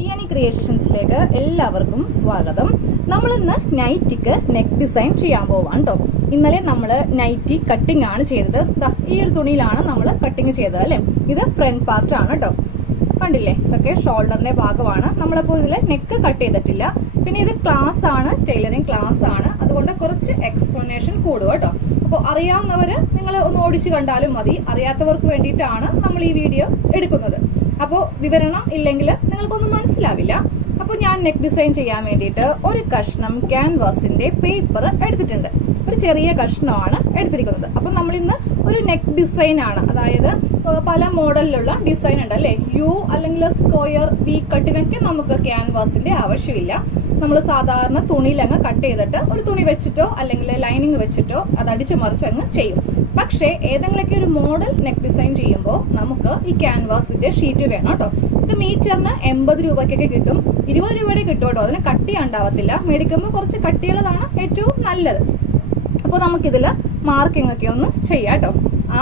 ക്രിയേഷൻസിലേക്ക് എല്ലാവർക്കും സ്വാഗതം. നമ്മൾ ഇന്ന് നൈറ്റിക്ക് നെക്ക് ഡിസൈൻ ചെയ്യാൻ പോവാണ് കേട്ടോ. ഇന്നലെ നമ്മൾ നൈറ്റി കട്ടിംഗ് ആണ് ചെയ്തത്. ഈ ഒരു തുണിയിലാണ് നമ്മൾ കട്ടിംഗ് ചെയ്തത് അല്ലെ. ഇത് ഫ്രണ്ട് പാർട്ട് ആണ് കേട്ടോ. കണ്ടില്ലേ, ഇതൊക്കെ ഷോൾഡറിന്റെ ഭാഗമാണ്. നമ്മളിപ്പോ ഇതിൽ നെക്ക് കട്ട് ചെയ്തിട്ടില്ല. പിന്നെ ഇത് ക്ലാസ് ആണ്, ടൈലറിംഗ് ക്ലാസ് ആണ്. അതുകൊണ്ട് കുറച്ച് എക്സ്പ്ലനേഷൻ കൂടും കേട്ടോ. അപ്പോൾ അറിയാവുന്നവര് നിങ്ങൾ ഒന്ന് ഓടിച്ചു കണ്ടാലും മതി. അറിയാത്തവർക്ക് വേണ്ടിയിട്ടാണ് നമ്മൾ ഈ വീഡിയോ എടുക്കുന്നത്. അപ്പോൾ വിവരണം ഇല്ലെങ്കിൽ നിങ്ങൾക്കൊന്നും മനസ്സിലാവില്ല. അപ്പോൾ ഞാൻ നെക്ക് ഡിസൈൻ ചെയ്യാൻ വേണ്ടിയിട്ട് ഒരു കഷ്ണം ക്യാൻവാസിന്റെ പേപ്പർ എടുത്തിട്ടുണ്ട്. ഒരു ചെറിയ കഷ്ണമാണ് എടുത്തിരിക്കുന്നത്. അപ്പൊ നമ്മൾ ഇന്ന് ഒരു നെക്ക് ഡിസൈൻ ആണ്, അതായത് പല മോഡലിലുള്ള ഡിസൈൻ ഉണ്ട് അല്ലെ. യു അല്ലെങ്കിൽ സ്ക്വയർ, വി കട്ടിനൊക്കെ നമുക്ക് ക്യാൻവാസിന്റെ ആവശ്യമില്ല. നമ്മൾ സാധാരണ തുണിയിൽ അങ്ങ് കട്ട് ചെയ്തിട്ട് ഒരു തുണി വെച്ചിട്ടോ അല്ലെങ്കിൽ ലൈനിങ് വെച്ചിട്ടോ അത് അടിച്ചു മറിച്ച് അങ്ങ് ചെയ്യും. പക്ഷേ ഏതെങ്കിലുമൊക്കെ ഒരു മോഡൽ നെക്ക് ഡിസൈൻ ചെയ്യുമ്പോൾ നമുക്ക് ഈ ക്യാൻവാസിന്റെ ഷീറ്റ് വേണം കേട്ടോ. ഇത് മീറ്ററിന് 80 രൂപയ്ക്കൊക്കെ കിട്ടും. 20 രൂപയുടെ കിട്ടും കേട്ടോ. അതിന് കട്ടി ഉണ്ടാവത്തില്ല. മേടിക്കുമ്പോൾ കുറച്ച് കട്ടിയുള്ളതാണ് ഏറ്റവും നല്ലത്. അപ്പോൾ നമുക്കിതില് മാർക്കിംഗ് ഒക്കെ ഒന്ന് ചെയ്യാം കേട്ടോ.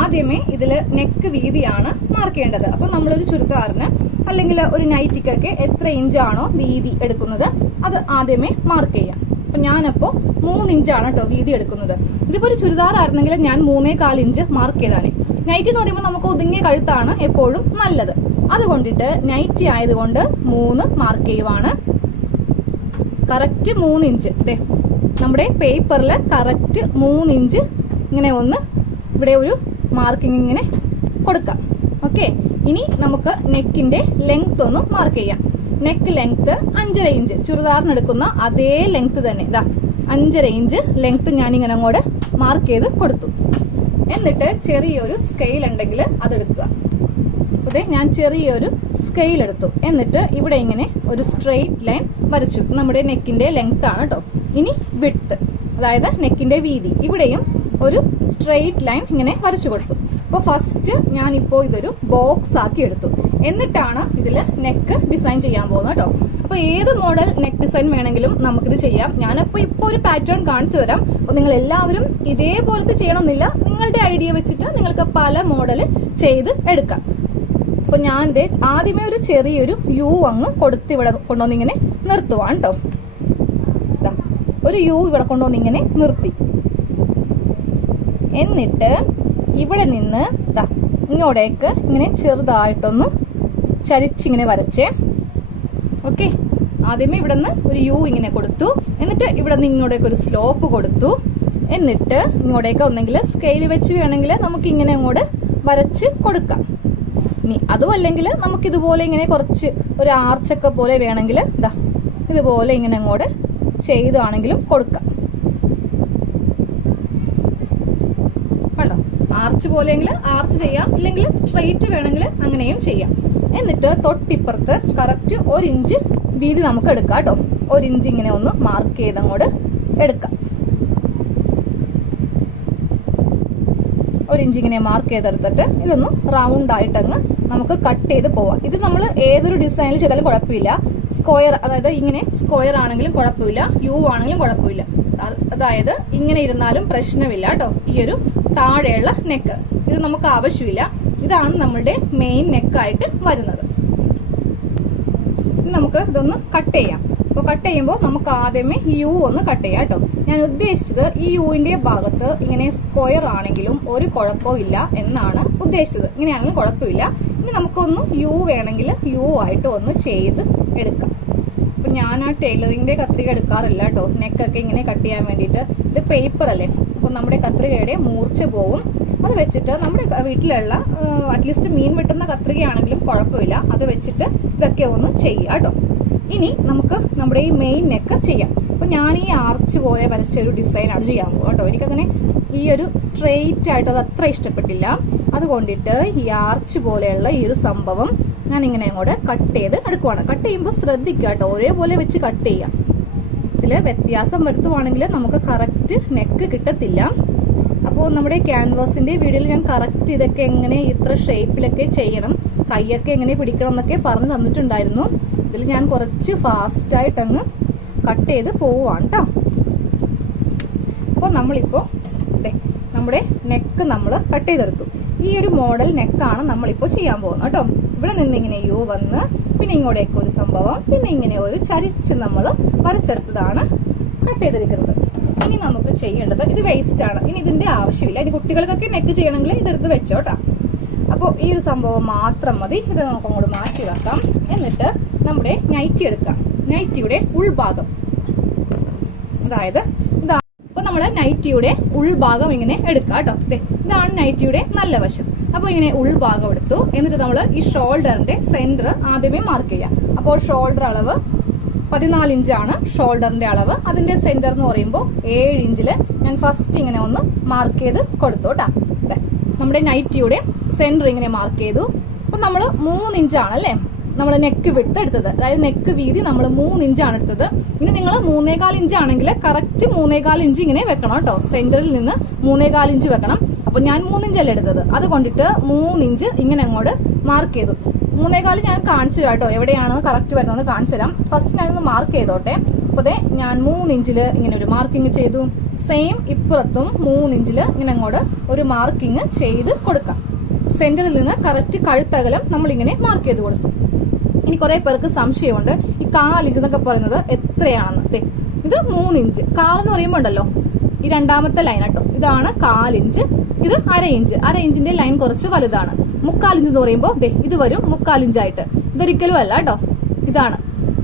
ആദ്യമേ ഇതില് നെക്ക് വീതിയാണ് മാർക്ക് ചെയ്യേണ്ടത്. അപ്പൊ നമ്മളൊരു ചുരിദാറിന് അല്ലെങ്കിൽ ഒരു നൈറ്റിക്കൊക്കെ എത്ര ഇഞ്ചാണോ വീതി എടുക്കുന്നത് അത് ആദ്യമേ മാർക്ക് ചെയ്യാം. അപ്പൊ ഞാനപ്പോ 3 ഇഞ്ചാണ് കേട്ടോ വീതി എടുക്കുന്നത്. ഇതിപ്പോ ഒരു ചുരിദാർ ആയിരുന്നെങ്കിൽ ഞാൻ 3.25 ഇഞ്ച് മാർക്ക് ചെയ്താണ്. നൈറ്റി എന്ന് പറയുമ്പോൾ നമുക്ക് ഒതുങ്ങിയ കഴുത്താണ് എപ്പോഴും നല്ലത്. അതുകൊണ്ടിട്ട് നൈറ്റി ആയതുകൊണ്ട് 3 മാർക്ക് ചെയ്യുവാണ്. കറക്റ്റ് 3 ഇഞ്ച് നമ്മുടെ പേപ്പറിൽ കറക്റ്റ് 3 ഇഞ്ച് ഇങ്ങനെ ഒന്ന് ഇവിടെ ഒരു മാർക്കിംഗ് ഇങ്ങനെ കൊടുക്കാം. ഓക്കെ, ഇനി നമുക്ക് നെക്കിന്റെ ലെങ്ത് ഒന്ന് മാർക്ക് ചെയ്യാം. നെക്ക് ലെങ്ത് 5.5 ഇഞ്ച്, ചുരിദാറിന് എടുക്കുന്ന അതേ ലെങ്ത് തന്നെ. 5.5 ഇഞ്ച് ലെങ്ത് ഞാൻ ഇങ്ങനെ അങ്ങോട്ട് മാർക്ക് ചെയ്ത് കൊടുത്തു. എന്നിട്ട് ചെറിയൊരു സ്കെയിൽ ഉണ്ടെങ്കിൽ അതെടുക്കുക. അതെ, ഞാൻ ചെറിയൊരു സ്കെയിൽ എടുത്തു. എന്നിട്ട് ഇവിടെ ഇങ്ങനെ ഒരു സ്ട്രെയിറ്റ് ലൈൻ വരച്ചു. നമ്മുടെ നെക്കിന്റെ ലെങ്ത് ആണ് കേട്ടോ. ഇനി വിഡ്ത്ത്, അതായത് നെക്കിന്റെ വീതി, ഇവിടെയും ഒരു സ്ട്രെയിറ്റ് ലൈൻ ഇങ്ങനെ വരച്ചു കൊടുത്തു. അപ്പൊ ഫസ്റ്റ് ഞാനിപ്പോ ഇതൊരു ബോക്സ് ആക്കി എടുത്തു. എന്നിട്ടാണ് ഇതില് നെക്ക് ഡിസൈൻ ചെയ്യാൻ പോകുന്നത് കേട്ടോ. അപ്പൊ ഏത് മോഡൽ നെക്ക് ഡിസൈൻ വേണമെങ്കിലും നമുക്കിത് ചെയ്യാം. ഞാനപ്പോ ഇപ്പൊ ഒരു പാറ്റേൺ കാണിച്ചു തരാം. അപ്പൊ നിങ്ങൾ എല്ലാവരും ഇതേപോലത്തെ ചെയ്യണമെന്നില്ല. നിങ്ങളുടെ ഐഡിയ വെച്ചിട്ട് നിങ്ങൾക്ക് പല മോഡൽ ചെയ്ത് എടുക്കാം. അപ്പൊ ഞാൻ ആദ്യമേ ഒരു ചെറിയൊരു യു അങ്ങ് കൊടുത്ത് ഇവിടെ കൊണ്ടുവന്നിങ്ങനെ നിർത്തുവാണ് കേട്ടോ. ഒരു യു ഇവിടെ കൊണ്ടുവന്നിങ്ങനെ നിർത്തി. എന്നിട്ട് ഇവിടെ നിന്ന് ഇങ്ങോട്ടേക്ക് ഇങ്ങനെ ചെറുതായിട്ടൊന്ന് ചരിച്ചിങ്ങനെ വരച്ചേ. ഓക്കെ, ആദ്യമേ ഇവിടെ നിന്ന് ഒരു യു ഇങ്ങനെ കൊടുത്തു. എന്നിട്ട് ഇവിടെ നിന്ന് ഇങ്ങോട്ടേക്ക് ഒരു സ്ലോപ്പ് കൊടുത്തു. എന്നിട്ട് ഇങ്ങോട്ടേക്ക് ഒന്നെങ്കിൽ സ്കെയിൽ വെച്ച് വേണമെങ്കിൽ നമുക്ക് ഇങ്ങനെ അങ്ങോട്ട് വരച്ച് കൊടുക്കാം. ഇനി അതും അല്ലെങ്കിൽ നമുക്ക് ഇതുപോലെ ഇങ്ങനെ കുറച്ച് ഒരു ആർച്ചൊക്കെ പോലെ വേണമെങ്കിൽ ഇതുപോലെ ഇങ്ങനെ അങ്ങോട്ട് ചെയ്താണെങ്കിലും കൊടുക്കാം. കണ്ടോ, ആർച്ച് പോലെയെങ്കിൽ ആർച്ച് ചെയ്യാം, ഇല്ലെങ്കിൽ സ്ട്രെയിറ്റ് വേണമെങ്കിൽ അങ്ങനെയും ചെയ്യാം. എന്നിട്ട് തൊട്ടിപ്പുറത്ത് കറക്റ്റ് 1 ഇഞ്ച് വീതി നമുക്ക് എടുക്കാം കേട്ടോ. 1 ഇഞ്ച് ഇങ്ങനെ ഒന്ന് മാർക്ക് ചെയ്ത് അങ്ങോട്ട് എടുക്കാം. 1 ഇഞ്ച് ഇങ്ങനെ മാർക്ക് ചെയ്തെടുത്തിട്ട് ഇതൊന്ന് റൗണ്ട് ആയിട്ടങ്ങ് നമുക്ക് കട്ട് ചെയ്ത് പോവാം. ഇത് നമ്മൾ ഏതൊരു ഡിസൈനിൽ ചെയ്താലും കുഴപ്പമില്ല. സ്ക്വയർ, അതായത് ഇങ്ങനെ സ്ക്വയർ ആണെങ്കിലും കുഴപ്പമില്ല, യു ആണെങ്കിലും കുഴപ്പമില്ല. അതായത് ഇങ്ങനെ ഇരുന്നാലും പ്രശ്നമില്ല കേട്ടോ. ഈ ഒരു താഴെയുള്ള നെക്ക് ഇത് നമുക്ക് ആവശ്യമില്ല. ഇതാണ് നമ്മളുടെ മെയിൻ നെക്കായിട്ട് വരുന്നത്. നമുക്ക് ഇതൊന്ന് കട്ട് ചെയ്യാം. അപ്പോൾ കട്ട് ചെയ്യുമ്പോൾ നമുക്ക് ആദ്യമേ യു ഒന്ന് കട്ട് ചെയ്യാം കേട്ടോ. ഞാൻ ഉദ്ദേശിച്ചത് ഈ യുവിന്റെ ഭാഗത്ത് ഇങ്ങനെ സ്ക്വയർ ആണെങ്കിലും ഒരു കുഴപ്പമില്ല എന്നാണ് ഉദ്ദേശിച്ചത്. ഇങ്ങനെയാണെങ്കിലും കുഴപ്പമില്ല. ഇനി നമുക്കൊന്ന് യു വേണമെങ്കിൽ യു ആയിട്ട് ഒന്ന് ചെയ്ത് എടുക്കാം. അപ്പൊ ഞാൻ ആ ടൈലറിംഗിന്റെ കത്രിക എടുക്കാറില്ല കേട്ടോ, നെക്കൊക്കെ ഇങ്ങനെ കട്ട് ചെയ്യാൻ വേണ്ടിയിട്ട്. ഇത് പേപ്പർ അല്ലേ, അപ്പൊ നമ്മുടെ കത്രികയുടെ മൂർച്ച പോകും. അത് വെച്ചിട്ട് നമ്മുടെ വീട്ടിലുള്ള അറ്റ്ലീസ്റ്റ് മീൻ വെട്ടുന്ന കത്രികയാണെങ്കിലും കുഴപ്പമില്ല, അത് വെച്ചിട്ട് ഇതൊക്കെ ഒന്ന് ചെയ്യാം കേട്ടോ. ഇനി നമുക്ക് നമ്മുടെ ഈ മെയിൻ നെക്ക് ചെയ്യാം. അപ്പൊ ഞാൻ ഈ ആർച്ച് പോലെ വരച്ച ഒരു ഡിസൈനാണ് ചെയ്യാൻ പോകുക കേട്ടോ. എനിക്കങ്ങനെ ഈ ഒരു സ്ട്രെയിറ്റ് ആയിട്ട് അത് അത്ര ഇഷ്ടപ്പെട്ടില്ല. അതുകൊണ്ടിട്ട് ഈ ആർച്ച് പോലെയുള്ള ഈ ഒരു സംഭവം ഞാൻ ഇങ്ങനെ അങ്ങോട്ട് കട്ട് ചെയ്ത് എടുക്കുവാണ്. കട്ട് ചെയ്യുമ്പോൾ ശ്രദ്ധിക്കുക കേട്ടോ, ഒരേപോലെ വെച്ച് കട്ട് ചെയ്യാം. ഇതില് വ്യത്യാസം വരുത്തുവാണെങ്കിൽ നമുക്ക് കറക്റ്റ് നെക്ക് കിട്ടത്തില്ല. അപ്പോൾ നമ്മുടെ ക്യാൻവാസിന്റെ വീഡിയോയിൽ ഞാൻ കറക്റ്റ് ഇതൊക്കെ എങ്ങനെ ഇത്ര ഷേപ്പിലൊക്കെ ചെയ്യണം, കൈയൊക്കെ എങ്ങനെ പിടിക്കണം എന്നൊക്കെ പറഞ്ഞു തന്നിട്ടുണ്ടായിരുന്നു. ഇതിൽ ഞാൻ കുറച്ച് ഫാസ്റ്റായിട്ട് അങ്ങ് കട്ട് ചെയ്ത് പോവാണ് കേട്ടോ. അപ്പോൾ നമ്മളിപ്പോൾ നമ്മുടെ നെക്ക് നമ്മൾ കട്ട് ചെയ്തെടുത്തു. ഈ ഒരു മോഡൽ നെക്കാണ് നമ്മളിപ്പോൾ ചെയ്യാൻ പോകുന്നത് കേട്ടോ. ഇവിടെ നിന്ന് ഇങ്ങനെ യു വന്ന് പിന്നെ ഇങ്ങോട്ടേക്ക് ഒരു സംഭവം, പിന്നെ ഇങ്ങനെ ഒരു ചരിച്ച് നമ്മൾ വരച്ചെടുത്തതാണ് കട്ട് ചെയ്തിരിക്കുന്നത്. ഇനി നമുക്ക് ചെയ്യേണ്ടത്, ഇത് വേസ്റ്റ് ആണ്, ഇനി ഇതിന്റെ ആവശ്യമില്ല. ഇനി കുട്ടികൾക്കൊക്കെ നെക്ക് ചെയ്യണമെങ്കിൽ ഇതെടുത്ത് വെച്ചോട്ടാ. അപ്പോൾ ഈ ഒരു സംഭവം മാത്രം മതി. ഇത് നമുക്ക് അങ്ങോട്ട് മാറ്റി വെക്കാം. എന്നിട്ട് നമ്മുടെ നൈറ്റി എടുക്കാം. നൈറ്റിയുടെ ഉൾഭാഗം, അതായത് ഇതാണ്. അപ്പൊ നമ്മള് നൈറ്റിയുടെ ഉൾഭാഗം ഇങ്ങനെ എടുക്കാം കേട്ടോ. ഇതാണ് നൈറ്റിയുടെ നല്ല വശം. അപ്പൊ ഇങ്ങനെ ഉൾഭാഗം എടുത്തു. എന്നിട്ട് നമ്മൾ ഈ ഷോൾഡറിന്റെ സെന്റർ ആദ്യമേ മാർക്ക് ചെയ്യാം. അപ്പോൾ ഷോൾഡർ അളവ് 14 ഇഞ്ചാണ് ഷോൾഡറിന്റെ അളവ്. അതിന്റെ സെന്റർ എന്ന് പറയുമ്പോൾ 7 ഇഞ്ചില് ഞാൻ ഫസ്റ്റ് ഇങ്ങനെ ഒന്ന് മാർക്ക് ചെയ്ത് കൊടുത്തു കേട്ടാ. നമ്മുടെ നൈറ്റിയുടെ സെന്റർ ഇങ്ങനെ മാർക്ക് ചെയ്തു. അപ്പൊ നമ്മൾ 3 ഇഞ്ചാണ് അല്ലേ നമ്മൾ നെക്ക് വിട്ട് എടുത്തത്. അതായത് നെക്ക് വീതി നമ്മൾ 3 ഇഞ്ചാണ് എടുത്തത്. ഇനി നിങ്ങൾ 3.25 ഇഞ്ചാണെങ്കിൽ കറക്റ്റ് 3.25 ഇഞ്ച് ഇങ്ങനെ വെക്കണം കേട്ടോ. സെന്ററിൽ നിന്ന് 3.25 ഇഞ്ച് വെക്കണം. അപ്പൊ ഞാൻ 3 ഇഞ്ചല്ലേ എടുത്തത്, അതുകൊണ്ടിട്ട് 3 ഇഞ്ച് ഇങ്ങനെ അങ്ങോട്ട് മാർക്ക് ചെയ്തു. 3.25 ഞാൻ കാണിച്ചു തരാം കേട്ടോ, എവിടെയാണ് കറക്റ്റ് വരുന്നത് കാണിച്ചു തരാം. ഫസ്റ്റ് ഞാനൊന്ന് മാർക്ക് ചെയ്തോട്ടെ. അപ്പൊ ഞാൻ 3 ഇഞ്ചില് ഇങ്ങനെ ഒരു മാർക്കിങ് ചെയ്തു. സെയിം ഇപ്പുറത്തും 3 ഇഞ്ചില് ഇങ്ങനെ അങ്ങോട്ട് ഒരു മാർക്കിങ് ചെയ്ത് കൊടുക്കാം. സെന്ററിൽ നിന്ന് കറക്റ്റ് കഴുത്തകലം നമ്മൾ ഇങ്ങനെ മാർക്ക് ചെയ്ത് കൊടുത്തു. ഇനി കുറെ പേർക്ക് സംശയമുണ്ട്, ഈ 4 ഇഞ്ച് എന്നൊക്കെ പറയുന്നത് എത്രയാണെന്ന്. ഇത് 3 ഇഞ്ച്. 4 എന്ന് പറയുമ്പോൾ ഉണ്ടല്ലോ ഈ രണ്ടാമത്തെ ലൈൻ കേട്ടോ, ഇതാണ് 4 ഇഞ്ച്. ഇത് 1/2 ഇഞ്ച്. 1/2 ഇഞ്ചിന്റെ ലൈൻ കുറച്ച് വലുതാണ്. 3/4 ഇഞ്ച് എന്ന് പറയുമ്പോൾ ഇത് വരും 3/4 ഇഞ്ചായിട്ട്. ഇതൊരിക്കലും അല്ല കേട്ടോ, ഇതാണ്.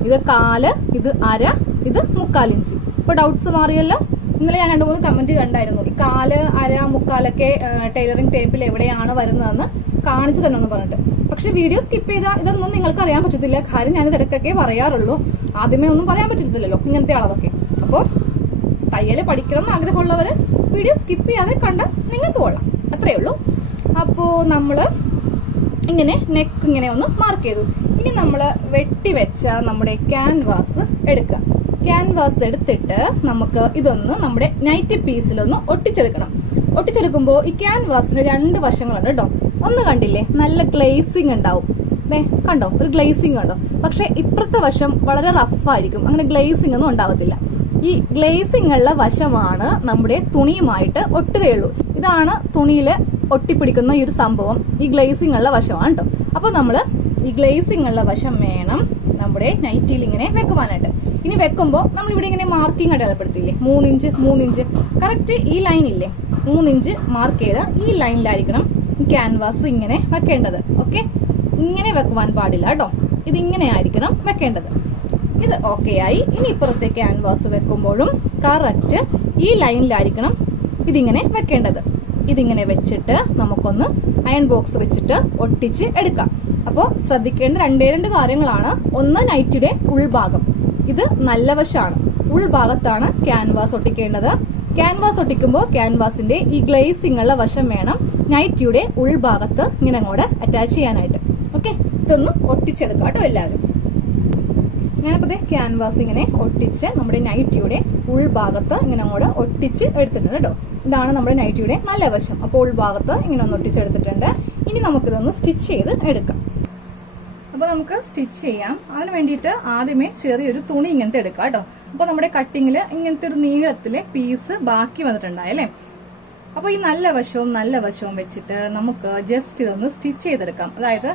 ഇത് 4, ഇത് 1/2, ഇത് 3/4 ഇഞ്ച്. ഇപ്പൊ ഡൗട്ട്സ് മാറിയല്ലോ. ഇന്നലെ ഞാൻ 2-3 കമന്റ് കണ്ടായിരുന്നു, ഈ 4, 1/2, 3/4 ടൈലറിംഗ് ടേപ്പിൽ എവിടെയാണ് വരുന്നതെന്ന് കാണിച്ചു തന്നെ ഒന്ന് പറഞ്ഞിട്ട്. പക്ഷെ വീഡിയോ സ്കിപ്പ് ചെയ്താൽ ഇതൊന്നും നിങ്ങൾക്ക് അറിയാൻ പറ്റത്തില്ല. കാര്യം ഞാൻ ഇടയ്ക്കൊക്കെ പറയാറുള്ളൂ, ആദ്യമേ ഒന്നും പറയാൻ പറ്റത്തില്ലല്ലോ ഇങ്ങനത്തെ അളവൊക്കെ. അപ്പോൾ തയ്യൽ പഠിക്കണം എന്ന് ആഗ്രഹമുള്ളവര് വീഡിയോ സ്കിപ്പ് ചെയ്യാതെ കണ്ട നിങ്ങൾക്ക് കൊള്ളാം, അത്രേ ഉള്ളൂ. അപ്പോൾ നമ്മള് ഇങ്ങനെ നെക്ക് ഇങ്ങനെ ഒന്ന് മാർക്ക് ചെയ്തു. ഇനി നമ്മൾ വെട്ടിവെച്ച നമ്മുടെ ക്യാൻവാസ് എടുക്കുക. ക്യാൻവാസ് എടുത്തിട്ട് നമുക്ക് ഇതൊന്ന് നമ്മുടെ നൈറ്റി പീസിലൊന്ന് ഒട്ടിച്ചെടുക്കണം. ഒട്ടിച്ചെടുക്കുമ്പോൾ ഈ ക്യാൻവാസിന് 2 വശങ്ങളുണ്ട് കേട്ടോ. ഒന്ന് കണ്ടില്ലേ, നല്ല ഗ്ലേസിങ് ഉണ്ടാവും. കണ്ടോ, ഒരു ഗ്ലേസിങ് കണ്ടോ. പക്ഷെ ഇപ്പുറത്തെ വശം വളരെ റഫായിരിക്കും, അങ്ങനെ ഗ്ലേസിങ് ഒന്നും ഉണ്ടാവത്തില്ല. ഈ ഗ്ലേസിങ് ഉള്ള വശമാണ് നമ്മുടെ തുണിയുമായിട്ട് ഒട്ടുകയുള്ളൂ. ഇതാണ് തുണിയിൽ ഒട്ടിപ്പിടിക്കുന്ന ഈ ഒരു സംഭവം, ഈ ഗ്ലേസിങ് ഉള്ള വശമാണ് കേട്ടോ. അപ്പൊ നമ്മള് ഈ ഗ്ലേസിങ് ഉള്ള വശം വേണം നമ്മുടെ നൈറ്റിയിൽ ഇങ്ങനെ വെക്കുവാനായിട്ട്. ഇനി വെക്കുമ്പോൾ നമ്മൾ ഇവിടെ ഇങ്ങനെ മാർക്കിംഗ് അടയാളപ്പെടുത്തില്ലേ, 3 ഇഞ്ച് 3 ഇഞ്ച്. കറക്റ്റ് ഈ ലൈൻ ഇല്ലേ, 3 ഇഞ്ച് മാർക്ക് ചെയ്ത് ഈ ലൈനിലായിരിക്കണം ക്യാൻവാസ് ഇങ്ങനെ വെക്കേണ്ടത്. ഓക്കെ, ഇങ്ങനെ വെക്കുവാൻ പാടില്ല കേട്ടോ, ഇതിങ്ങനെ ആയിരിക്കണം വെക്കേണ്ടത്. ഇത് ഓക്കെ ആയി. ഇനി ഇപ്പുറത്തെ ക്യാൻവാസ് വെക്കുമ്പോഴും കറക്റ്റ് ഈ ലൈനിലായിരിക്കണം ഇതിങ്ങനെ വെക്കേണ്ടത്. ഇതിങ്ങനെ വെച്ചിട്ട് നമുക്കൊന്ന് അയൺ ബോക്സ് വെച്ചിട്ട് ഒട്ടിച്ച് എടുക്കാം. അപ്പോൾ ശ്രദ്ധിക്കേണ്ട 2 കാര്യങ്ങളാണ്. ഒന്ന്, നൈറ്റിയുടെ ഉൾഭാഗം, ഇത് നല്ല വശമാണ്. ഉൾഭാഗത്താണ് ക്യാൻവാസ് ഒട്ടിക്കേണ്ടത്. ക്യാൻവാസ് ഒട്ടിക്കുമ്പോൾ ക്യാൻവാസിന്റെ ഈ ഗ്ലേസിംഗ് ഉള്ള വശം വേണം നൈറ്റിയുടെ ഉൾഭാഗത്ത് ഇങ്ങനെ അങ്ങോട്ട് അറ്റാച്ച് ചെയ്യാനായിട്ട്. ഓക്കെ, ഇതൊന്ന് ഒട്ടിച്ചെടുക്കാം കേട്ടോ എല്ലാവരും. ഞാനിപ്പോൾ ക്യാൻവാസ് ഇങ്ങനെ ഒട്ടിച്ച് നമ്മുടെ നൈറ്റിയുടെ ഉൾഭാഗത്ത് ഇങ്ങനെ അങ്ങോട്ട് ഒട്ടിച്ച് എടുത്തിട്ടുണ്ട് കേട്ടോ. ഇതാണ് നമ്മുടെ നൈറ്റിയുടെ നല്ല വശം. അപ്പോൾ ഉൾഭാഗത്ത് ഇങ്ങനെ ഒന്ന് ഒട്ടിച്ചെടുത്തിട്ടുണ്ട്. ഇനി നമുക്കിതൊന്ന് സ്റ്റിച്ച് ചെയ്ത് എടുക്കാം. അപ്പൊ നമുക്ക് സ്റ്റിച്ച് ചെയ്യാം. അതിന് വേണ്ടിയിട്ട് ആദ്യമേ ചെറിയൊരു തുണി ഇങ്ങനത്തെ എടുക്കാം കേട്ടോ. അപ്പൊ നമ്മുടെ കട്ടിങ്ങിൽ ഇങ്ങനത്തെ ഒരു നീളത്തിലെ പീസ് ബാക്കി വന്നിട്ടുണ്ടായല്ലേ. അപ്പൊ ഈ നല്ല വശവും വെച്ചിട്ട് നമുക്ക് ജസ്റ്റ് ഇതൊന്ന് സ്റ്റിച്ച് ചെയ്തെടുക്കാം. അതായത്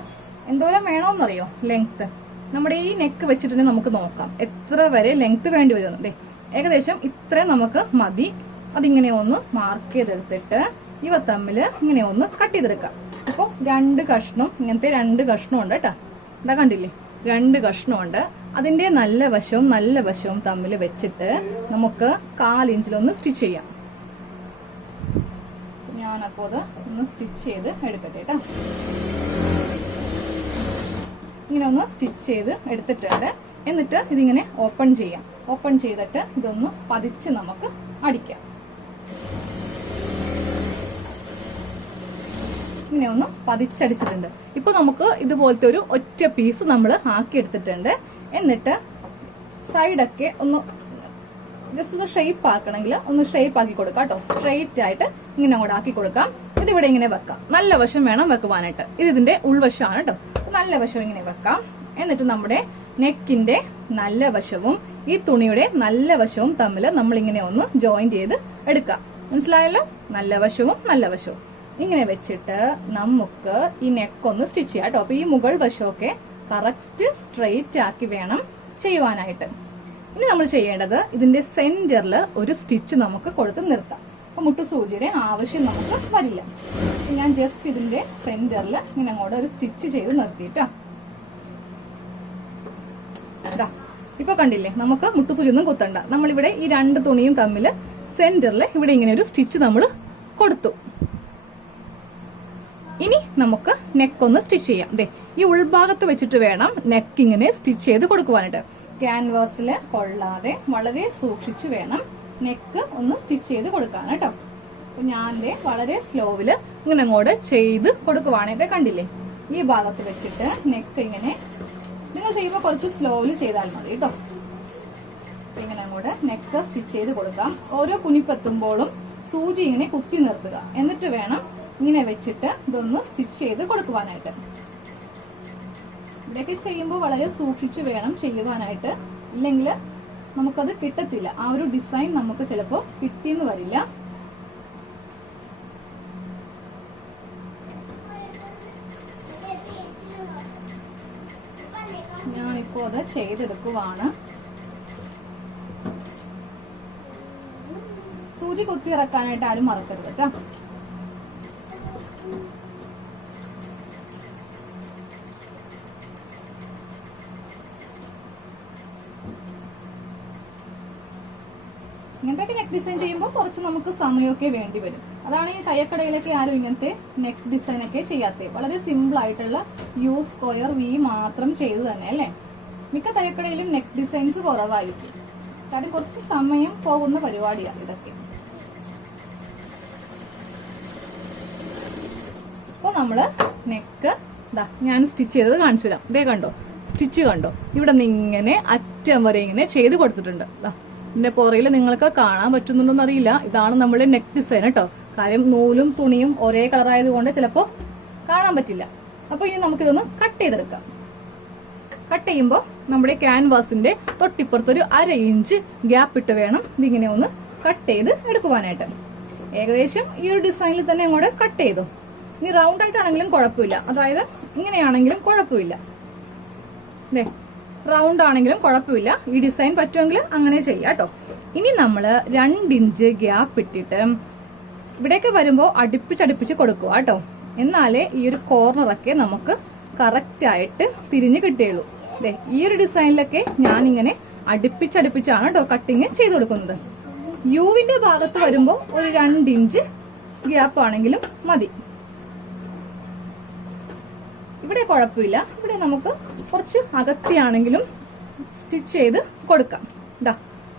എന്തോരം വേണോന്നറിയോ ലെങ്ത്. നമ്മുടെ ഈ നെക്ക് വെച്ചിട്ട് നമുക്ക് നോക്കാം എത്ര വരെ ലെങ്ത് വേണ്ടി വരുന്നത്. ഏകദേശം ഇത്രയും നമുക്ക് മതി. അതിങ്ങനെ ഒന്ന് മാർക്ക് ചെയ്തെടുത്തിട്ട് ഇവ തമ്മിൽ ഇങ്ങനെ ഒന്ന് കട്ട് ചെയ്തെടുക്കാം. അപ്പോൾ 2 കഷ്ണം, ഇങ്ങനത്തെ 2 കഷ്ണം ഉണ്ട് കേട്ടോ. ഇതാ കണ്ടില്ലേ, 2 കഷ്ണമുണ്ട്. അതിന്റെ നല്ല വശവും തമ്മിൽ വെച്ചിട്ട് നമുക്ക് 1/4 ഇഞ്ചിലൊന്ന് സ്റ്റിച്ച് ചെയ്യാം. ഞാനപ്പോ അത് ഒന്ന് സ്റ്റിച്ച് ചെയ്ത് എടുക്കട്ടെ കേട്ടോ. ഇങ്ങനെ ഒന്ന് സ്റ്റിച്ച് ചെയ്ത് എടുത്തിട്ടുണ്ട്. എന്നിട്ട് ഇതിങ്ങനെ ഓപ്പൺ ചെയ്യാം. ഓപ്പൺ ചെയ്തിട്ട് ഇതൊന്ന് പതിച്ച് നമുക്ക് അടിക്കാം. ഇങ്ങനെ ഒന്ന് പതിച്ചടിച്ചിട്ടുണ്ട്. ഇപ്പൊ നമുക്ക് ഇതുപോലത്തെ ഒരു ഒറ്റ പീസ് നമ്മൾ ആക്കി എടുത്തിട്ടുണ്ട്. എന്നിട്ട് സൈഡൊക്കെ ഒന്ന് ജസ്റ്റ് ഒന്ന് ഷേപ്പ് ആക്കണമെങ്കിൽ ഒന്ന് ഷേപ്പ് ആക്കി കൊടുക്കാം കേട്ടോ. സ്ട്രെയിറ്റ് ആയിട്ട് ഇങ്ങനെ അങ്ങോട്ട് ആക്കി കൊടുക്കാം. ഇതിവിടെ ഇങ്ങനെ വെക്കാം. നല്ല വശം വേണം വെക്കുവാനായിട്ട്. ഇതിന്റെ ഉൾവശമാണ് കേട്ടോ. നല്ല വശം ഇങ്ങനെ വെക്കാം. എന്നിട്ട് നമ്മുടെ നെക്കിന്റെ നല്ല വശവും ഈ തുണിയുടെ നല്ല വശവും തമ്മിൽ നമ്മൾ ഇങ്ങനെ ഒന്ന് ജോയിൻ ചെയ്ത് എടുക്കാം. മനസ്സിലായല്ലോ? നല്ല വശവും ഇങ്ങനെ വെച്ചിട്ട് നമുക്ക് ഈ നെക്ക് ഒന്ന് സ്റ്റിച്ച് ചെയ്യാം കേട്ടോ. അപ്പൊ ഈ മുകൾ വശമൊക്കെ കറക്റ്റ് സ്ട്രെയിറ്റ് ആക്കി വേണം ചെയ്യുവാനായിട്ട്. ഇനി നമ്മൾ ചെയ്യേണ്ടത് ഇതിന്റെ സെന്ററിൽ ഒരു സ്റ്റിച്ച് നമുക്ക് കൊടുത്ത് നിർത്താം. അപ്പൊ മുട്ടുസൂചിയുടെ ആവശ്യം നമുക്ക് വരില്ല. ഞാൻ ജസ്റ്റ് ഇതിന്റെ സെന്ററിൽ ഇങ്ങനെ അങ്ങോട്ട് ഒരു സ്റ്റിച്ച് ചെയ്ത് നിർത്തിയിട്ടാ. ഇപ്പൊ കണ്ടില്ലേ, നമുക്ക് മുട്ടുസൂചി ഒന്നും കുത്തണ്ട. നമ്മളിവിടെ ഈ 2 തുണിയും തമ്മിൽ സെന്ററിൽ ഇവിടെ ഇങ്ങനെ ഒരു സ്റ്റിച്ച് നമ്മൾ കൊടുത്തു. ഇനി നമുക്ക് നെക്ക് ഒന്ന് സ്റ്റിച്ച് ചെയ്യാം. ഈ ഉൾഭാഗത്ത് വെച്ചിട്ട് വേണം നെക്ക് ഇങ്ങനെ സ്റ്റിച്ച് ചെയ്ത് കൊടുക്കുവാനായിട്ട്. ക്യാൻവാസിൽ കൊള്ളാതെ വളരെ സൂക്ഷിച്ച് വേണം നെക്ക് ഒന്ന് സ്റ്റിച്ച് ചെയ്ത് കൊടുക്കാൻ കേട്ടോ. അപ്പൊ ഞാൻ വളരെ സ്ലോവില് ഇങ്ങനെ അങ്ങോട്ട് ചെയ്ത് കൊടുക്കുവാണ്. കണ്ടില്ലേ, ഈ ഭാഗത്ത് വെച്ചിട്ട് നെക്ക് ഇങ്ങനെ നിങ്ങൾ ചെയ്യുമ്പോൾ കുറച്ച് സ്ലോവില് ചെയ്താൽ മതി കേട്ടോ. ഇങ്ങനെ അങ്ങോട്ട് നെക്ക് സ്റ്റിച്ച് ചെയ്ത് കൊടുക്കാം. ഓരോ കുനിപ്പെത്തുമ്പോഴും സൂചി ഇങ്ങനെ കുത്തി നിർത്തുക. എന്നിട്ട് വേണം ഇങ്ങനെ വെച്ചിട്ട് ഇതൊന്ന് സ്റ്റിച്ച് ചെയ്ത് കൊടുക്കുവാനായിട്ട്. ഇവിടെയൊക്കെ ചെയ്യുമ്പോൾ വളരെ സൂക്ഷിച്ച് വേണം ചെയ്യുവാനായിട്ട്. ഇല്ലെങ്കിൽ നമുക്കത് കിട്ടത്തില്ല. ആ ഒരു ഡിസൈൻ നമുക്ക് ചിലപ്പോൾ കിട്ടിയെന്ന് വരില്ല. ഞാനിപ്പോ അത് ചെയ്തെടുക്കുവാണ്. സൂചി കുത്തി ഇറക്കാനായിട്ട് ആരും മറക്കരുത് കേട്ടോ. ഇങ്ങനത്തെ നെക്ക് ഡിസൈൻ ചെയ്യുമ്പോൾ കുറച്ച് നമുക്ക് സമയമൊക്കെ വേണ്ടി വരും. അതാണ് ഈ തയ്യക്കടയിലൊക്കെ ആരും ഇങ്ങനത്തെ നെക്ക് ഡിസൈൻ ഒക്കെ ചെയ്യാത്തത്. വളരെ സിമ്പിൾ ആയിട്ടുള്ള യു സ്ക്വയർ വി മാത്രം ചെയ്തു തന്നെ അല്ലേ. മിക്ക തയ്യക്കടയിലും നെക്ക് ഡിസൈൻസ് കുറവായിരിക്കും. കാര്യം കുറച്ച് സമയം പോകുന്ന പരിപാടിയാണ് ഇതൊക്കെ. അപ്പൊ നമ്മള് നെക്ക് ഞാൻ സ്റ്റിച്ച് ചെയ്തത് കാണിച്ചു തരാം. ഇതേ കണ്ടോ, സ്റ്റിച്ച് കണ്ടോ, ഇവിടെ നിന്ന് ഇങ്ങനെ അറ്റം വരെ ഇങ്ങനെ ചെയ്ത് കൊടുത്തിട്ടുണ്ട്. ഇതിന്റെ പുറകിൽ നിങ്ങൾക്ക് കാണാൻ പറ്റുന്നുണ്ടോന്ന് അറിയില്ല. ഇതാണ് നമ്മുടെ നെക്ക് ഡിസൈൻ കേട്ടോ. കാര്യം നൂലും തുണിയും ഒരേ കളറായത് കൊണ്ട് ചിലപ്പോ കാണാൻ പറ്റില്ല. അപ്പൊ ഇനി നമുക്കിതൊന്ന് കട്ട് ചെയ്തെടുക്കാം. കട്ട് ചെയ്യുമ്പോൾ നമ്മുടെ ക്യാൻവാസിന്റെ തൊട്ടിപ്പുറത്തൊരു 1/2 ഇഞ്ച് ഗ്യാപ്പ് ഇട്ട് വേണം ഇതിങ്ങനെ ഒന്ന് കട്ട് ചെയ്ത് എടുക്കുവാനായിട്ട്. ഏകദേശം ഈ ഒരു ഡിസൈനിൽ തന്നെ അങ്ങോട്ട് കട്ട് ചെയ്തു. ഇനി റൗണ്ട് ആയിട്ടാണെങ്കിലും കുഴപ്പമില്ല, അതായത് ഇങ്ങനെയാണെങ്കിലും കുഴപ്പമില്ല. റൗണ്ട് ആണെങ്കിലും കുഴപ്പമില്ല. ഈ ഡിസൈൻ പറ്റുമെങ്കിൽ അങ്ങനെ ചെയ്യാം കേട്ടോ. ഇനി നമ്മള് 2 ഇഞ്ച് ഗ്യാപ്പ് ഇട്ടിട്ട് ഇവിടേക്ക് വരുമ്പോ അടുപ്പിച്ചടുപ്പിച്ച് കൊടുക്കുക കേട്ടോ. എന്നാലേ ഈ ഒരു കോർണറൊക്കെ നമുക്ക് കറക്റ്റ് ആയിട്ട് തിരിഞ്ഞ് കിട്ടുകയുള്ളൂ. ഈ ഒരു ഡിസൈനിലൊക്കെ ഞാനിങ്ങനെ അടുപ്പിച്ചടുപ്പിച്ചാണ് കേട്ടോ കട്ടിങ് ചെയ്ത് കൊടുക്കുന്നത്. യുവിന്റെ ഭാഗത്ത് വരുമ്പോ ഒരു 2 ഇഞ്ച് ഗ്യാപ്പ് ആണെങ്കിലും മതി. ഇവിടെ കുഴപ്പമില്ല. ഇവിടെ നമുക്ക് കുറച്ച് അകത്തിയാണെങ്കിലും സ്റ്റിച്ച് ചെയ്ത് കൊടുക്കാം.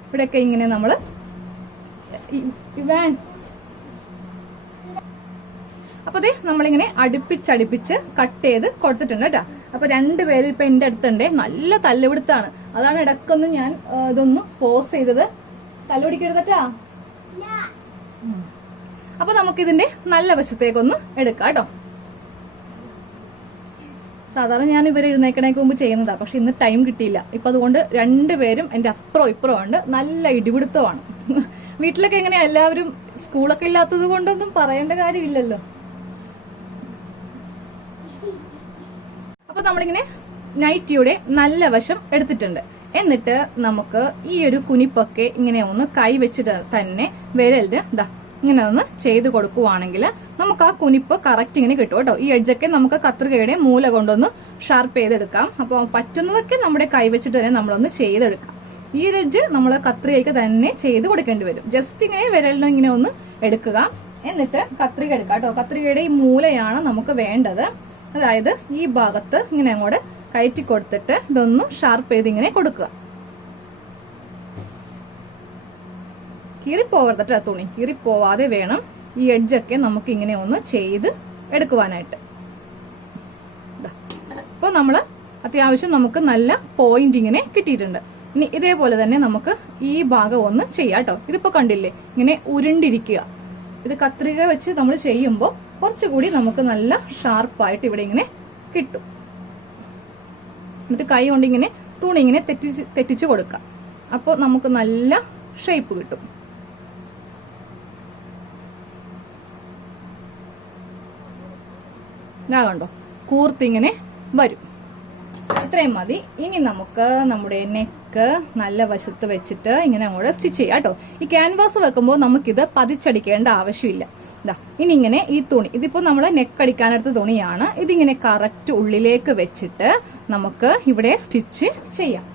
ഇവിടെയൊക്കെ ഇങ്ങനെ നമ്മള് അപ്പൊ നമ്മളിങ്ങനെ അടുപ്പിച്ചടുപ്പിച്ച് കട്ട് ചെയ്ത് കൊടുത്തിട്ടുണ്ട് കേട്ടോ. അപ്പൊ 2 പേരും ഇപ്പൊ എന്റെ അടുത്തുണ്ട്. നല്ല തല്ലുപിടുത്താണ്. അതാണ് ഇടക്കൊന്ന് ഞാൻ ഇതൊന്ന് പോസ് ചെയ്തത്. തല്ലുപിടിക്കരുതട്ടാ. അപ്പൊ നമുക്കിതിന്റെ നല്ല വശത്തേക്കൊന്ന് എടുക്കാം കേട്ടോ. സാധാരണ ഞാൻ ഇവരെ എഴുന്നേക്കണേക്ക് മുമ്പ് ചെയ്യുന്നതാ, പക്ഷെ ഇന്ന് ടൈം കിട്ടിയില്ല. ഇപ്പൊ അതുകൊണ്ട് 2 പേരും എന്റെ അപ്പുറം ഇപ്പുറം ഉണ്ട്. നല്ല ഇടിപിടുത്തമാണ്. വീട്ടിലൊക്കെ എങ്ങനെയാ, എല്ലാവരും സ്കൂളൊക്കെ ഇല്ലാത്തത് കൊണ്ടൊന്നും പറയേണ്ട കാര്യമില്ലല്ലോ. അപ്പൊ നമ്മളിങ്ങനെ നൈറ്റിയുടെ നല്ല വശം എടുത്തിട്ടുണ്ട്. എന്നിട്ട് നമുക്ക് ഈ ഒരു കുനിപ്പൊക്കെ ഇങ്ങനെ ഒന്ന് കൈ വെച്ചിട്ട് തന്നെ വിരലിന് ഇങ്ങനെ ഒന്ന് ചെയ്ത് കൊടുക്കുവാണെങ്കിൽ നമുക്ക് ആ കുനിപ്പ് കറക്റ്റ് ഇങ്ങനെ കിട്ടും കേട്ടോ. ഈ എഡ്ജൊക്കെ നമുക്ക് കത്രികയുടെ മൂല കൊണ്ടൊന്ന് ഷാർപ്പ് ചെയ്തെടുക്കാം. അപ്പോൾ പറ്റുന്നതൊക്കെ നമ്മുടെ കൈ വെച്ചിട്ട് തന്നെ നമ്മളൊന്ന് ചെയ്തെടുക്കാം. ഈ ഒരു എഡ്ജ് നമ്മൾ കത്രികയ്ക്ക് തന്നെ ചെയ്ത് കൊടുക്കേണ്ടി വരും. ജസ്റ്റ് ഇങ്ങനെ വിരലിന് ഇങ്ങനെ ഒന്ന് എടുക്കുക. എന്നിട്ട് കത്രിക എടുക്കുക കേട്ടോ. കത്രികയുടെ ഈ മൂലയാണ് നമുക്ക് വേണ്ടത്. അതായത് ഈ ഭാഗത്ത് ഇങ്ങനെ അങ്ങോട്ട് കയറ്റി കൊടുത്തിട്ട് ഇതൊന്ന് ഷാർപ്പ് ചെയ്ത് ഇങ്ങനെ കൊടുക്കുക. കീറിപ്പോവരുത് കേട്ടോ തുണി. കീറിപ്പോവാതെ വേണം ഈ എഡ്ജൊക്കെ നമുക്ക് ഇങ്ങനെ ഒന്ന് ചെയ്ത് എടുക്കുവാനായിട്ട്. അപ്പൊ നമ്മള് അത്യാവശ്യം നമുക്ക് നല്ല പോയിന്റ് ഇങ്ങനെ കിട്ടിയിട്ടുണ്ട്. ഇനി ഇതേപോലെ തന്നെ നമുക്ക് ഈ ഭാഗം ഒന്ന് ചെയ്യാം കേട്ടോ. ഇതിപ്പോ കണ്ടില്ലേ, ഇങ്ങനെ ഉരുണ്ടിരിക്കുക. ഇത് കത്രിക വെച്ച് നമ്മൾ ചെയ്യുമ്പോൾ കുറച്ചുകൂടി നമുക്ക് നല്ല ഷാർപ്പായിട്ട് ഇവിടെ ഇങ്ങനെ കിട്ടും. എന്നിട്ട് കൈ കൊണ്ട് ഇങ്ങനെ തുണി ഇങ്ങനെ തെറ്റിച്ച് കൊടുക്കാം. അപ്പോൾ നമുക്ക് നല്ല ഷേപ്പ് കിട്ടും. ഞാൻ കണ്ടോ, കൂർത്തിങ്ങനെ വരും. ഇത്രയും മതി. ഇനി നമുക്ക് നമ്മുടെ നെക്ക് നല്ല വശത്ത് വെച്ചിട്ട് ഇങ്ങനെ അങ്ങോട്ട് സ്റ്റിച്ച് ചെയ്യാം കേട്ടോ. ഈ ക്യാൻവാസ് വെക്കുമ്പോൾ നമുക്കിത് പതിച്ചടിക്കേണ്ട ആവശ്യമില്ല. ഇനി ഇങ്ങനെ ഈ തുണി, ഇതിപ്പോ നമ്മൾ നെക്ക് അടിക്കാനെടുത്ത തുണിയാണ്, ഇതിങ്ങനെ കറക്റ്റ് ഉള്ളിലേക്ക് വെച്ചിട്ട് നമുക്ക് ഇവിടെ സ്റ്റിച്ച് ചെയ്യാം.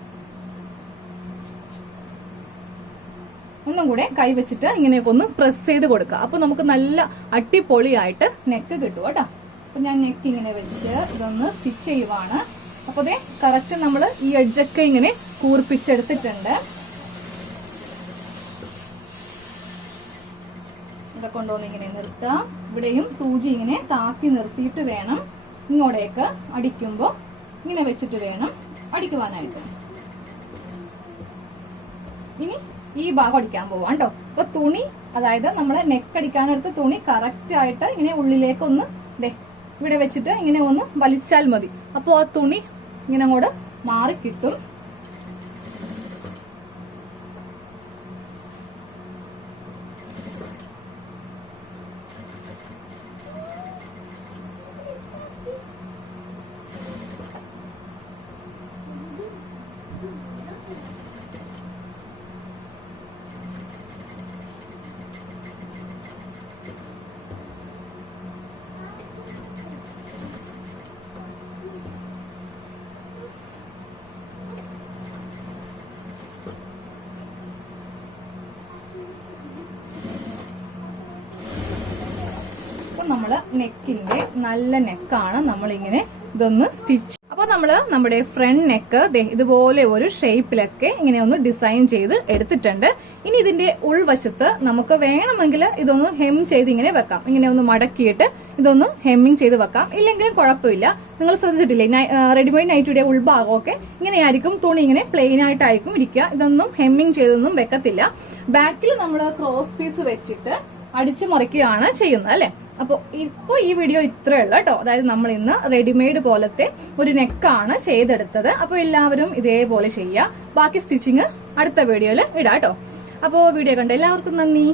ഒന്നും കൂടെ കൈ വെച്ചിട്ട് ഇങ്ങനെയൊക്കെ ഒന്ന് പ്രസ് ചെയ്ത് കൊടുക്കുക. അപ്പൊ നമുക്ക് നല്ല അടിപൊളിയായിട്ട് നെക്ക് കിട്ടും കേട്ടോ. അപ്പൊ ഞാൻ നെക്ക് ഇങ്ങനെ വെച്ച് ഇതൊന്ന് സ്റ്റിച്ച് ചെയ്യുവാണ്. അപ്പൊ അതെ കറക്റ്റ് നമ്മൾ ഈ എഡ്ജൊക്കെ ഇങ്ങനെ കൂർപ്പിച്ചെടുത്തിട്ടുണ്ട്. ഇതൊക്കെ കൊണ്ടുവന്ന് ഇങ്ങനെ നിർത്താം. ഇവിടെയും സൂചി ഇങ്ങനെ താക്കി നിർത്തിയിട്ട് വേണം ഇങ്ങോട്ടേക്ക് അടിക്കുമ്പോ ഇങ്ങനെ വെച്ചിട്ട് വേണം അടിക്കുവാനായിട്ട്. ഇനി ഈ ഭാഗം അടിക്കാൻ പോവാം കേട്ടോ. അപ്പൊ തുണി, അതായത് നമ്മള് നെക്ക് അടിക്കാനെടുത്ത തുണി കറക്റ്റ് ആയിട്ട് ഇങ്ങനെ ഉള്ളിലേക്കൊന്ന് ഇവിടെ വെച്ചിട്ട് ഇങ്ങനെ ഒന്ന് വലിച്ചാൽ മതി. അപ്പൊ ആ തുണി ഇങ്ങനെ അങ്ങോട്ട് മാറിക്കിട്ടും. നമ്മള് നെക്കിന്റെ നല്ല നെക്കാണ് നമ്മളിങ്ങനെ ഇതൊന്ന് സ്റ്റിച്ച്. അപ്പൊ നമ്മള് നമ്മുടെ ഫ്രണ്ട് നെക്ക് ഇതുപോലെ ഒരു ഷേപ്പിലൊക്കെ ഇങ്ങനെ ഒന്ന് ഡിസൈൻ ചെയ്ത് എടുത്തിട്ടുണ്ട്. ഇനി ഇതിന്റെ ഉൾവശത്ത് നമുക്ക് വേണമെങ്കിൽ ഇതൊന്ന് ഹെം ചെയ്ത് ഇങ്ങനെ വെക്കാം. ഇങ്ങനെ ഒന്ന് മടക്കിയിട്ട് ഇതൊന്ന് ഹെമ്മിങ് ചെയ്ത് വെക്കാം. ഇല്ലെങ്കിലും കുഴപ്പമില്ല. നിങ്ങൾ ശ്രദ്ധിച്ചിട്ടില്ലേ, റെഡിമെയ്ഡ് നൈറ്റിയുടെ ഉൾഭാഗമൊക്കെ ഇങ്ങനെയായിരിക്കും, തുണി ഇങ്ങനെ പ്ലെയിൻ ആയിട്ടായിരിക്കും ഇരിക്കുക. ഇതൊന്നും ഹെമ്മിങ് ചെയ്തൊന്നും വെക്കത്തില്ല. ബാക്കിൽ നമ്മൾ ക്രോസ് പീസ് വെച്ചിട്ട് അടിച്ചു മറിക്കുകയാണ് ചെയ്യുന്നത് അല്ലെ. അപ്പൊ ഇപ്പൊ ഈ വീഡിയോ ഇത്രയേ ഉള്ളൂ കേട്ടോ. അതായത് നമ്മൾ ഇന്ന് റെഡിമെയ്ഡ് പോലത്തെ ഒരു നെക്കാണ് ചെയ്തെടുത്തത്. അപ്പൊ എല്ലാവരും ഇതേപോലെ ചെയ്യുക. ബാക്കി സ്റ്റിച്ചിങ് അടുത്ത വീഡിയോയിൽ ഇടാം കേട്ടോ. അപ്പോ വീഡിയോ കണ്ട എല്ലാവർക്കും നന്ദി.